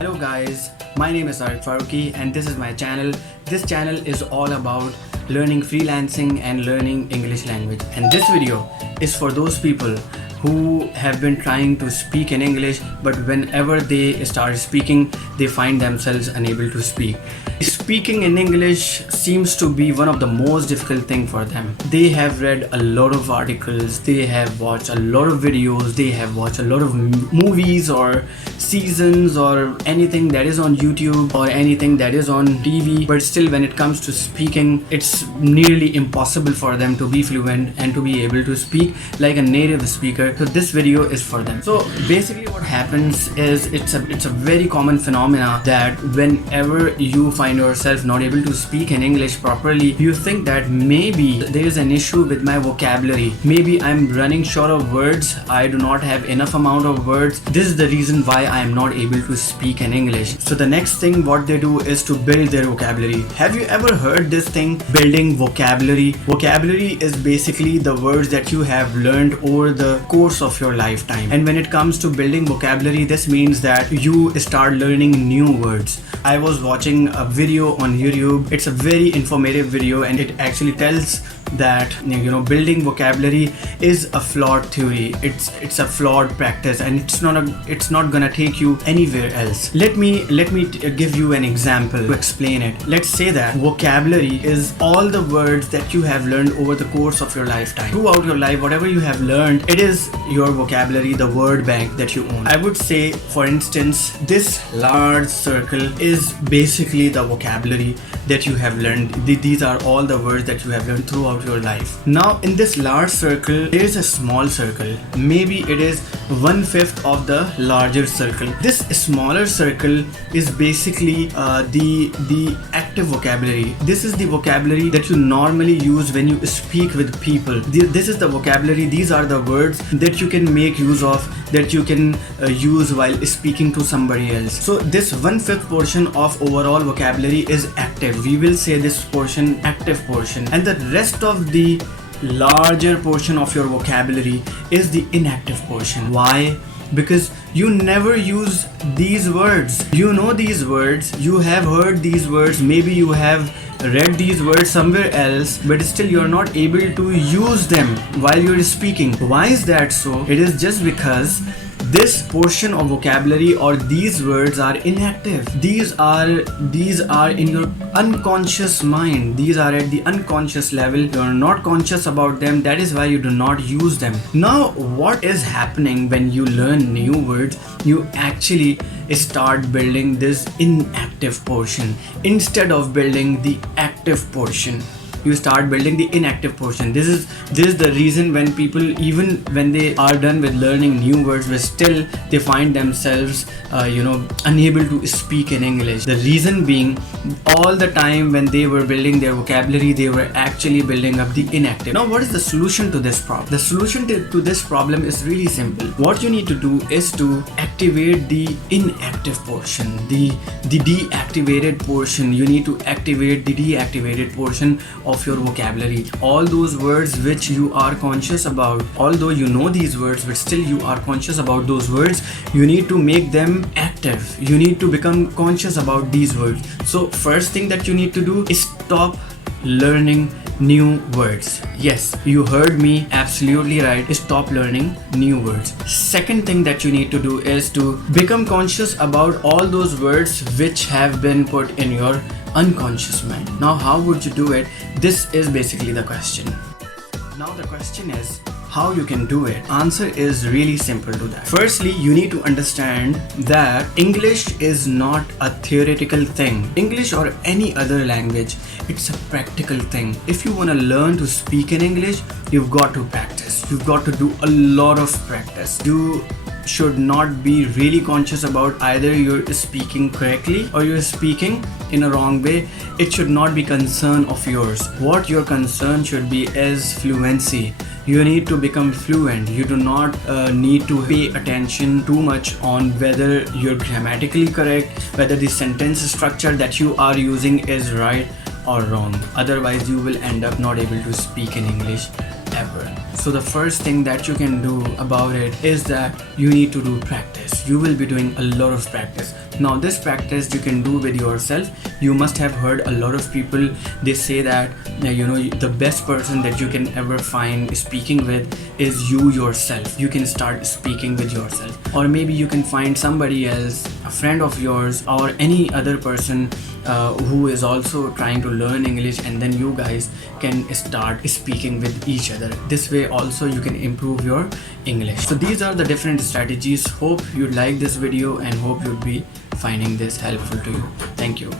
Hello guys, my name is Arif Faruqi and this is my channel. This channel is all about learning freelancing and learning English language. And this video is for those people who have been trying to speak in English, but whenever they start speaking, they find themselves unable to speak. Speaking in English seems to be one of the most difficult thing for them. They have read a lot of articles, they have watched a lot of videos, they have watched a lot of movies or seasons or anything that is on YouTube or anything that is on TV, but still when it comes to speaking, it's nearly impossible for them to be fluent and to be able to speak like a native speaker. So this video is for them. So basically what happens is it's a very common phenomena that whenever you find yourself not able to speak in English properly, you think that maybe there is an issue with my vocabulary. Maybe I'm running short of words. I do not have enough amount of words. This is the reason why I am not able to speak in English. So the next thing what they do is to build their vocabulary. Have you ever heard this thing, building vocabulary? Vocabulary is basically the words that you have learned over the course of your lifetime. And when it comes to building vocabulary, this means that you start learning new words. I was watching a video on YouTube. It's a very informative video and it actually tells that building vocabulary is a flawed theory. It's a flawed practice and it's not gonna take you anywhere else. Let me give you an example to explain it. Let's say that vocabulary is all the words that you have learned over the course of your lifetime. Throughout your life, whatever you have learned, it is your vocabulary, the word bank that you own. I would say, for instance, this large circle is basically the vocabulary that you have learned. These are all the words that you have learned throughout your life. Now in this large circle there is a small circle. Maybe it is 1/5 of the larger circle. This smaller circle is basically the active vocabulary. This is the vocabulary that you normally use when you speak with people. This is the vocabulary. These are the words that you can make use of, that you can use while speaking to somebody else. So this 1/5 portion of overall vocabulary is active. We will say this portion active portion, and the rest of the larger portion of your vocabulary is the inactive portion. Why? Because you never use these words. You know these words, you have heard these words, maybe you have read these words somewhere else, but still you're not able to use them while you're speaking. Why is that so? It is just because this portion of vocabulary or these words are inactive. These are in your unconscious mind. These are at the unconscious level. You are not conscious about them. That is why you do not use them. Now what is happening when you learn new words? You actually start building this inactive portion instead of building the active portion. You start building the inactive portion. This is the reason when people, even when they are done with learning new words, but still they find themselves unable to speak in English. The reason being, all the time when they were building their vocabulary, they were actually building up the inactive. Now what is the solution to this problem? The solution to this problem is really simple. What you need to do is to activate the inactive portion, the deactivated portion. You need to activate the deactivated portion of your vocabulary. All those words which you are conscious about, although you know these words but still you are conscious about those words, you need to make them active. You need to become conscious about these words. So first thing that you need to do is stop learning new words. Yes, you heard me absolutely right. Stop learning new words. Second thing that you need to do is to become conscious about all those words which have been put in your unconscious mind. Now how would you do it? This is basically the question. Now the question is how you can do it. Answer is really simple to that. Firstly, you need to understand that English is not a theoretical thing. English or any other language, it's a practical thing. If you want to learn to speak in English, you've got to practice. You've got to do a lot of practice. You should not be really conscious about either you're speaking correctly or you're speaking in a wrong way. It should not be concern of yours. What your concern should be is fluency. You need to become fluent. You do not need to pay attention too much on whether you're grammatically correct, whether the sentence structure that you are using is right or wrong. Otherwise you will end up not able to speak in English ever. So the first thing that you can do about it is that you need to do practice. You will be doing a lot of practice. Now this practice you can do with yourself. You must have heard a lot of people, they say that the best person that you can ever find speaking with is you yourself. You can start speaking with yourself, or maybe you can find somebody else, a friend of yours, or any other person who is also trying to learn English, and then you guys can start speaking with each other. This way also you can improve your English. So these are the different strategies. Hope you like this video and hope you'll be finding this helpful to you. Thank you.